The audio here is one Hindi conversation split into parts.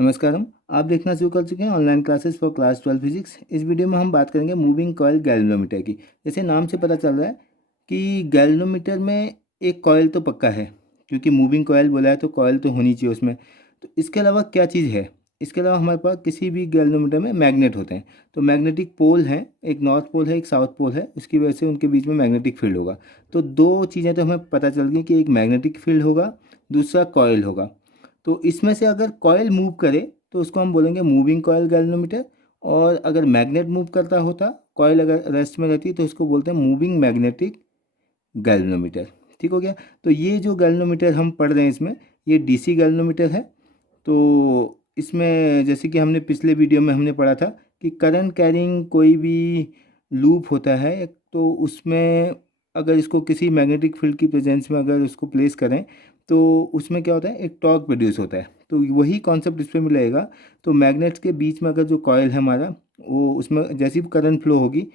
नमस्कारम। आप देखना शुरू कर चुके हैं online classes for class 12 physics. इस वीडियो में हम बात करेंगे मूविंग कॉयल गैल्वेनोमीटर की। जैसे नाम से पता चल रहा है कि गैल्वेनोमीटर में एक कॉयल तो पक्का है, क्योंकि मूविंग कॉयल बोला है तो कॉयल तो होनी चाहिए उसमें। तो इसके अलावा क्या चीज़ है? इसके अलावा हमारे पास किसी भी गैल्वेनोमीटर में मैग्नेट होते हैं। तो मैग्नेटिक पोल हैं, एक नॉर्थ पोल है, एक साउथ पोल है, उसकी वजह से उनके बीच में मैग्नेटिक फील्ड होगा। तो दो चीज़ें तो हमें पता चल गई कि एक मैग्नेटिक फील्ड होगा, दूसरा कॉयल होगा। तो इसमें से अगर कॉयल मूव करे तो उसको हम बोलेंगे मूविंग कॉयल गैल्वेनोमीटर। और अगर मैग्नेट मूव करता होता, कॉयल अगर रेस्ट में रहती, तो उसको बोलते हैं मूविंग मैग्नेटिक गैल्वेनोमीटर। ठीक हो गया। तो ये जो गैल्वेनोमीटर हम पढ़ रहे हैं इसमें, ये डीसी गैल्वेनोमीटर है। तो इसमें जैसे कि हमने पिछले वीडियो में हमने पढ़ा था कि करंट कैरिंग कोई भी लूप होता है, तो उसमें अगर इसको किसी मैग्नेटिक फील्ड की प्रेजेंस में अगर उसको प्लेस करें तो उसमें क्या होता है, एक टॉर्क प्रोड्यूस होता है। तो वही कॉन्सेप्ट इस पर मिलेगा। तो मैग्नेट्स के बीच में अगर जो कॉयल है हमारा, वो उसमें जैसी भी करंट फ्लो होगी,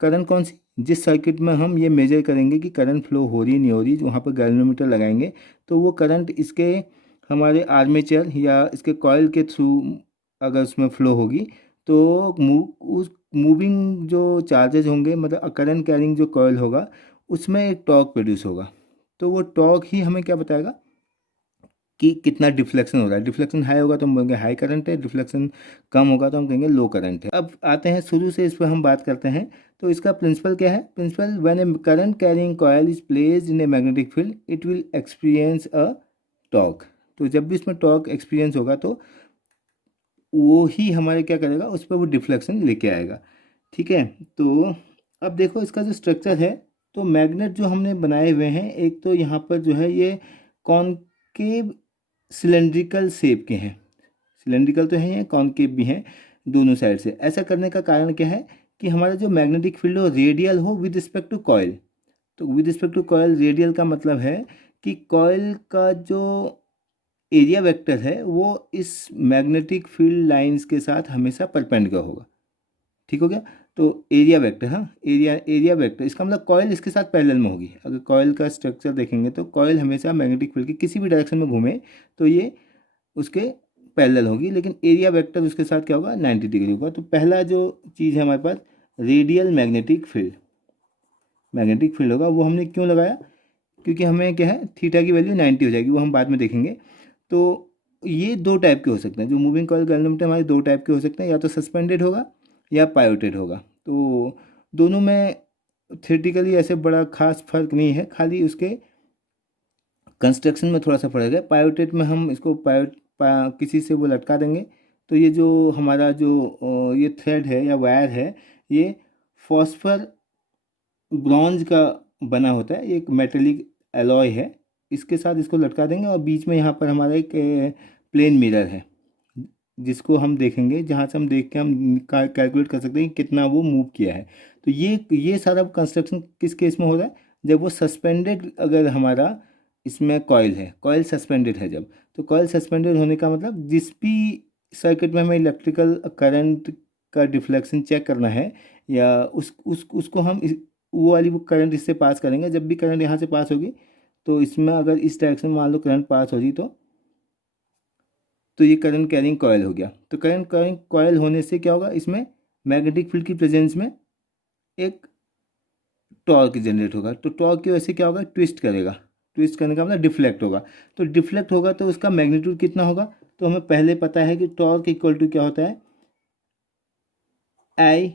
करंट कौन सी, जिस सर्किट में हम ये मेजर करेंगे कि करंट फ्लो हो रही नहीं हो रही, वहाँ पर गैल्वेनोमीटर लगाएंगे, तो वो करंट इसके हमारे आर्मेचर या इसके कॉयल के थ्रू अगर उसमें फ्लो होगी, तो उस मूविंग जो चार्जेज होंगे, मतलब करंट कैरिंग जो कॉयल होगा, उसमें एक टॉर्क प्रोड्यूस होगा। तो वो टॉर्क ही हमें क्या बताएगा कि कितना डिफ्लेक्शन हो रहा है। डिफ्लेक्शन हाई होगा तो हम बोलेंगे हाई करंट है, डिफ्लेक्शन कम होगा तो हम कहेंगे लो करंट है। अब आते हैं शुरू से, इस पर हम बात करते हैं। तो इसका प्रिंसिपल क्या है? Principle, when a current carrying coil is placed in a magnetic field it will experience a torque. तो जब भी इसमें टॉर्क एक्सपीरियंस होगा तो वो ही हमारे क्या करेगा, उस पर वो डिफ्लेक्शन लेके आएगा। ठीक है। तो अब देखो इसका जो स्ट्रक्चर है, तो मैग्नेट जो हमने बनाए हुए हैं, एक तो यहाँ पर जो है ये कॉनकेव सिलेंड्रिकल शेप के हैं। सिलेंड्रिकल तो है, ये कॉनकेव भी हैं दोनों साइड से। ऐसा करने का कारण क्या है कि हमारा जो मैग्नेटिक फील्ड हो रेडियल हो विद रिस्पेक्ट टू कॉयल। तो with respect to coil, radial का मतलब है कि कॉयल का जो एरिया वेक्टर है वो इस मैग्नेटिक फील्ड लाइंस के साथ हमेशा परपेंडिकुलर होगा। ठीक हो गया। तो एरिया वेक्टर, हाँ, एरिया वेक्टर, इसका मतलब कॉयल इसके साथ पैरेलल में होगी। अगर कॉयल का स्ट्रक्चर देखेंगे तो कॉयल हमेशा मैग्नेटिक फील्ड की किसी भी डायरेक्शन में घूमे तो ये उसके पैरेलल होगी, लेकिन एरिया वेक्टर उसके साथ क्या होगा, 90 डिग्री होगा। तो पहला जो चीज़ है हमारे पास, रेडियल मैग्नेटिक फील्ड होगा। वो हमने क्यों लगाया? क्योंकि हमें क्या है, थीटा की वैल्यू 90 हो जाएगी, वो हम बाद में देखेंगे। तो ये दो टाइप के हो सकते हैं, जो मूविंग कॉइल गैल्वेनोमीटर हमारे दो टाइप के हो सकते हैं, या तो सस्पेंडेड होगा या पायोटेड होगा। तो दोनों में थ्योरेटिकली ऐसे बड़ा खास फर्क नहीं है, खाली उसके कंस्ट्रक्शन में थोड़ा सा फर्क है। पायोटेड में हम इसको किसी से वो लटका देंगे, तो ये जो हमारा जो ये थ्रेड है या वायर है, ये फॉस्फर ब्रॉन्ज का बना होता है, ये एक मेटेलिक एलॉय है। इसके साथ इसको लटका देंगे और बीच में यहाँ पर हमारा एक प्लेन मिरर है, जिसको हम देखेंगे, जहाँ से हम देख के हम कैलकुलेट कर सकते हैं कि कितना वो मूव किया है। तो ये सारा कंस्ट्रक्शन किस केस में हो रहा है? जब वो सस्पेंडेड, अगर हमारा इसमें कॉयल है, कॉयल सस्पेंडेड है जब, तो कॉयल सस्पेंडेड होने का मतलब जिस भी सर्किट में हमें इलेक्ट्रिकल करंट का डिफ्लेक्शन चेक करना है, या उसको हम वो वाली वो करंट इससे पास करेंगे। जब भी करंट यहाँ से पास होगी, तो इसमें अगर इस डायरेक्शन में मान लो करंट पास होगी, तो ये करंट कैरिंग कॉयल हो गया। तो करंट कैरिंग कॉयल होने से क्या होगा, इसमें मैग्नेटिक फील्ड की प्रेजेंस में एक टॉर्क जनरेट होगा। तो टॉर्क की वजह से क्या होगा, ट्विस्ट करेगा। ट्विस्ट करने का मतलब डिफ्लेक्ट होगा। तो डिफ्लेक्ट होगा तो उसका मैग्नीट्यूड कितना होगा? तो हमें पहले पता है कि टॉर्क इक्वल टू क्या होता है, आई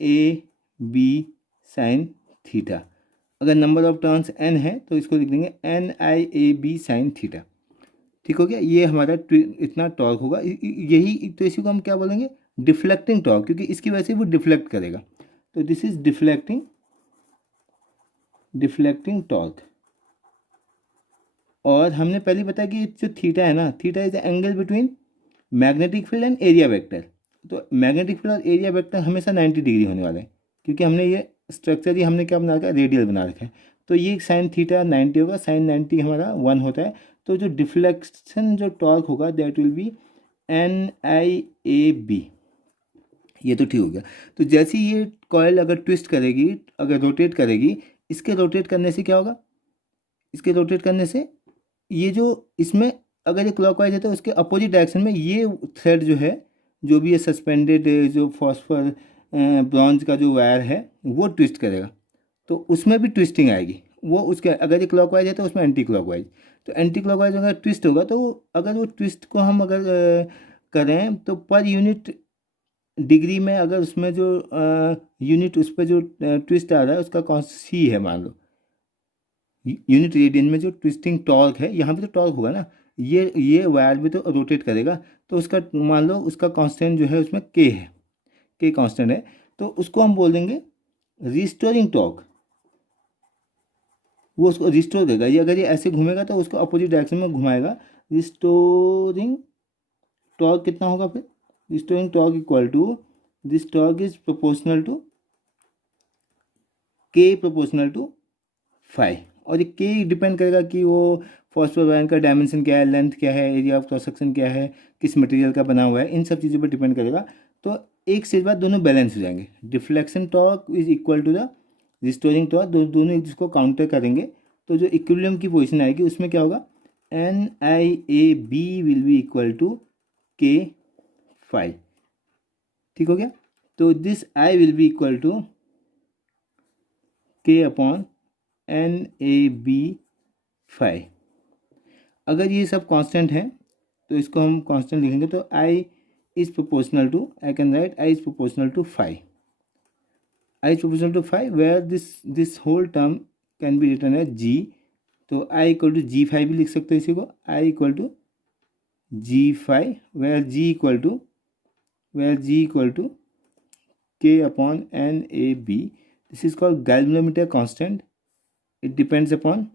ए बी साइन थीटा। अगर नंबर ऑफ टर्न्स n है तो इसको लिख देंगे NIAB साइन थीटा। ठीक हो गया। ये हमारा इतना टॉर्क होगा। यही तो इसी को हम क्या बोलेंगे, डिफ्लेक्टिंग टॉर्क, क्योंकि इसकी वजह से वो डिफ्लेक्ट करेगा। तो दिस इज डिफ्लेक्टिंग टॉर्क। और हमने पहले बताया कि जो थीटा है ना, theta is the angle between magnetic field and area vector. तो मैग्नेटिक फील्ड और एरिया वेक्टर हमेशा 90 डिग्री होने वाले हैं, क्योंकि हमने ये स्ट्रक्चर ही हमने क्या बना रखा है, रेडियल बना रखा है। तो ये साइन थीटा 90 होगा, साइन 90 हमारा 1 होता है। तो जो डिफ्लेक्शन जो टॉर्क होगा दैट विल बी NIAB। ये तो ठीक हो गया। तो जैसे ही ये कॉयल अगर ट्विस्ट करेगी, अगर रोटेट करेगी, इसके रोटेट करने से क्या होगा, इसके रोटेट करने से ये जो इसमें अगर ये क्लॉकवाइज है तो उसके अपोजिट डायरेक्शन में ये थ्रेड जो है, जो भी ये सस्पेंडेड जो फॉस्फर ब्रॉन्ज का जो वायर है वो ट्विस्ट करेगा, तो उसमें भी ट्विस्टिंग आएगी। वो उसके अगर ये क्लॉकवाइज है तो उसमें एंटी क्लॉकवाइज, तो एंटी क्लॉकवाइज अगर ट्विस्ट होगा तो अगर वो ट्विस्ट को हम अगर करें तो पर यूनिट डिग्री में अगर उसमें जो यूनिट उस पर जो ट्विस्ट आ रहा है उसका कौन सी है, मान लो यूनिट रेडियन में जो ट्विस्टिंग टॉर्क है, यहाँ पे तो टॉर्क होगा ना, ये वायर भी तो रोटेट करेगा, तो उसका मान लो उसका कांस्टेंट जो है उसमें के है, के कांस्टेंट है, तो उसको हम बोल देंगे रिस्टोरिंग टॉर्क। वो उसको रिस्टोर देगा, ये अगर ये ऐसे घूमेगा तो उसको अपोजिट डायरेक्शन में घुमाएगा। रिस्टोरिंग टॉर्क कितना होगा फिर, restoring torque equal to this torque is proportional to K proportional to five, और ये के डिपेंड करेगा कि वो फॉस्फोर वायर का डायमेंशन क्या है, लेंथ क्या है, एरिया ऑफ क्रॉस सेक्शन क्या है, किस मटेरियल का बना हुआ है, इन सब चीज़ों पर डिपेंड करेगा। तो एक स्टेज बाद दोनों बैलेंस हो जाएंगे, deflection torque is equal to the restoring torque, दोनों एक जिसको काउंटर करेंगे, तो जो इक्विलिब्रियम की पोजीशन आएगी उसमें क्या होगा, N I A B will be equal to K five. ठीक हो गया, तो this I will be equal to K upon N A B five. अगर ये सब कांस्टेंट है तो इसको हम कांस्टेंट लिखेंगे, तो I is proportional to, I can write I is proportional to five, I is proportional to five where this whole term can be written as G, तो I equal to G five भी लिख सकते हो इसी को, I equal to G five where G equal to K upon N A B, this is called galvanometer constant, it depends upon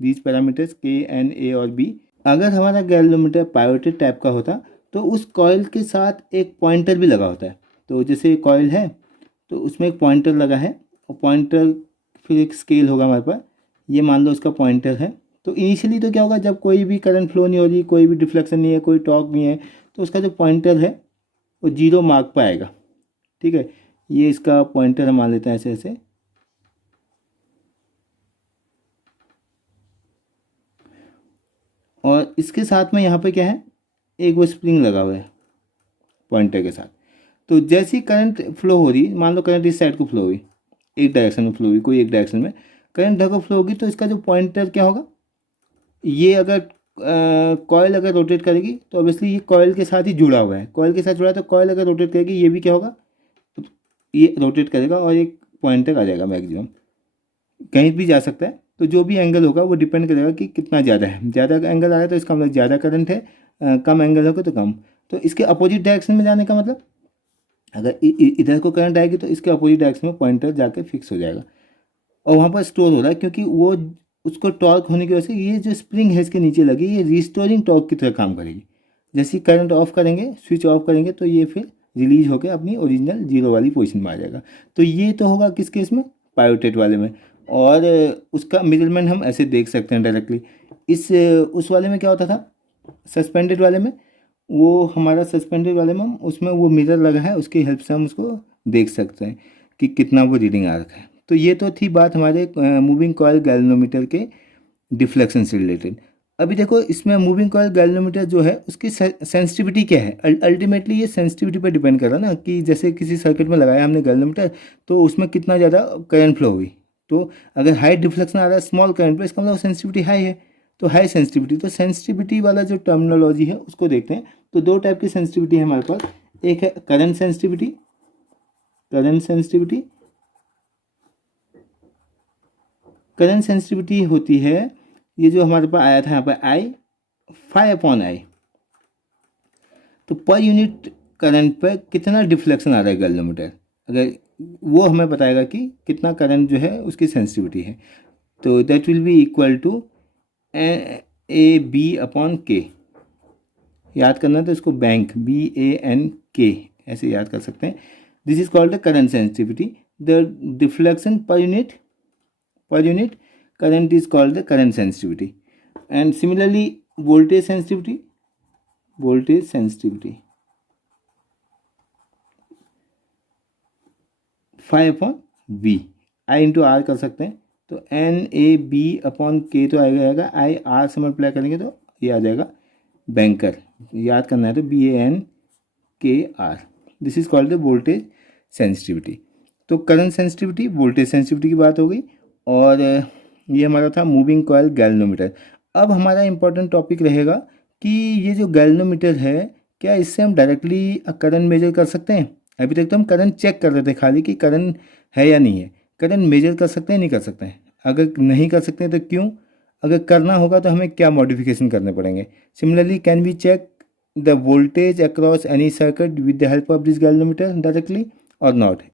these parameters K N A और बी। अगर हमारा गैल्वेनोमीटर पायोटेड टाइप का होता तो उस कॉइल के साथ एक पॉइंटर भी लगा होता है, तो जैसे कॉइल है तो उसमें एक पॉइंटर लगा है, और पॉइंटर फिर एक स्केल होगा हमारे पास, ये मान लो उसका पॉइंटर है। तो इनिशियली तो क्या होगा, जब कोई भी करंट फ्लो नहीं हो रही, कोई भी डिफ्लेक्शन नहीं है, कोई टॉर्क नहीं है, तो उसका जो पॉइंटर है वो जीरो मार्क पर आएगा। ठीक है, ये इसका पॉइंटर हम मान लेते हैं ऐसे ऐसे, और इसके साथ में यहाँ पे क्या है, एक वो स्प्रिंग लगा हुआ है पॉइंटर के साथ। तो जैसी करंट फ्लो हो रही, मान लो करंट इस साइड को फ्लो हुई, एक डायरेक्शन में फ्लो हुई, कोई एक डायरेक्शन में करंट इधर को फ्लो होगी, तो इसका जो पॉइंटर क्या होगा, ये अगर कॉयल अगर रोटेट करेगी तो ऑब्वियसली ये कॉयल के साथ ही जुड़ा हुआ है, कॉयल के साथ जुड़ा है, तो कॉयल अगर रोटेट करेगी ये भी क्या होगा, तो ये रोटेट करेगा और एक पॉइंटर आ जाएगा, मैक्सिमम कहीं भी जा सकता है। तो जो भी एंगल होगा वो डिपेंड करेगा कि कितना ज़्यादा है, ज़्यादा एंगल आ रहा है तो इसका मतलब ज़्यादा करंट है, कम एंगल होगा तो कम। तो इसके अपोजिट डायरेक्शन में जाने का मतलब, अगर इधर को करंट आएगी तो इसके अपोजिट डायरेक्शन में पॉइंटर जाके फिक्स हो जाएगा, और वहाँ पर स्टोर हो रहा है, क्योंकि वो उसको टॉर्क होने की वजह से ये जो स्प्रिंग है इसके नीचे लगी, ये रिस्टोरिंग टॉर्क की तरह काम करेगी। जैसे ही करंट ऑफ करेंगे, स्विच ऑफ करेंगे, तो ये फिर रिलीज होकर अपनी ओरिजिनल जीरो वाली पोजीशन में आ जाएगा। तो ये तो होगा किस केस में, पायोटेट वाले में। और उसका मेजरमेंट हम ऐसे देख सकते हैं डायरेक्टली, इस उस वाले में क्या होता था, सस्पेंडेड वाले में, वो हमारा सस्पेंडेड वाले में उसमें वो मिरर लगा है, उसकी हेल्प से हम उसको देख सकते हैं कि कितना वो रीडिंग आ रखा है। तो ये तो थी बात हमारे मूविंग कॉइल गैल्वेनोमीटर के डिफ्लेक्शन से रिलेटेड। अभी देखो इसमें मूविंग कॉइल गैल्वेनोमीटर जो है उसकी सेंसिटिविटी क्या है, अल्टीमेटली ये सेंसिटिविटी पर डिपेंड कर रहा है ना, कि जैसे किसी सर्किट में लगाया हमने गैल्वेनोमीटर तो उसमें कितना ज़्यादा करंट फ्लो हुई, तो अगर हाई डिफ्लेक्शन आ रहा है स्मॉल करंट पर, इसका मतलब सेंसिटिविटी हाई है, तो हाई सेंसिटिविटी, तो सेंसिटिविटी वाला जो टर्मिनोलॉजी है उसको देखते हैं। तो दो टाइप की सेंसिटिविटी है हमारे पास, एक है current sensitivity, current sensitivity, current sensitivity होती है ये जो हमारे पास आया था यहाँ पर आई फाइव अपॉन आई, तो पर यूनिट करंट पर कितना डिफ्लेक्शन आ रहा है गैल्वेनोमीटर, अगर वो हमें बताएगा कि कितना करंट जो है उसकी सेंसिटिविटी है। तो that will be equal to A B upon K, याद करना तो इसको बैंक BANK ऐसे याद कर सकते हैं। This is called the current sensitivity, the deflection per unit current is called the current sensitivity. And similarly voltage sensitivity, five upon V, I into R कर सकते हैं, तो NAB अपॉन K तो आएगा, आई आर से मल्टीप्लाई करेंगे तो ये आ जाएगा बैंकर, याद करना है तो BANKR। This is called the voltage sensitivity. तो करंट सेंसिटिविटी, वोल्टेज सेंसिटिविटी की बात हो गई, और ये हमारा था मूविंग कॉयल गैल्वेनोमीटर। अब हमारा इंपॉर्टेंट टॉपिक रहेगा कि ये जो गैल्वेनोमीटर है, क्या इससे हम डायरेक्टली करंट मेजर कर सकते हैं? अभी तक तो हम करंट चेक कर रहे थे खाली कि करंट है या नहीं है। करंट मेजर कर सकते हैं, नहीं कर सकते हैं? अगर नहीं कर सकते हैं तो क्यों? अगर करना होगा तो हमें क्या मॉडिफिकेशन करने पड़ेंगे? Similarly, can we check the voltage across any circuit with the help of this galvanometer directly और नॉट?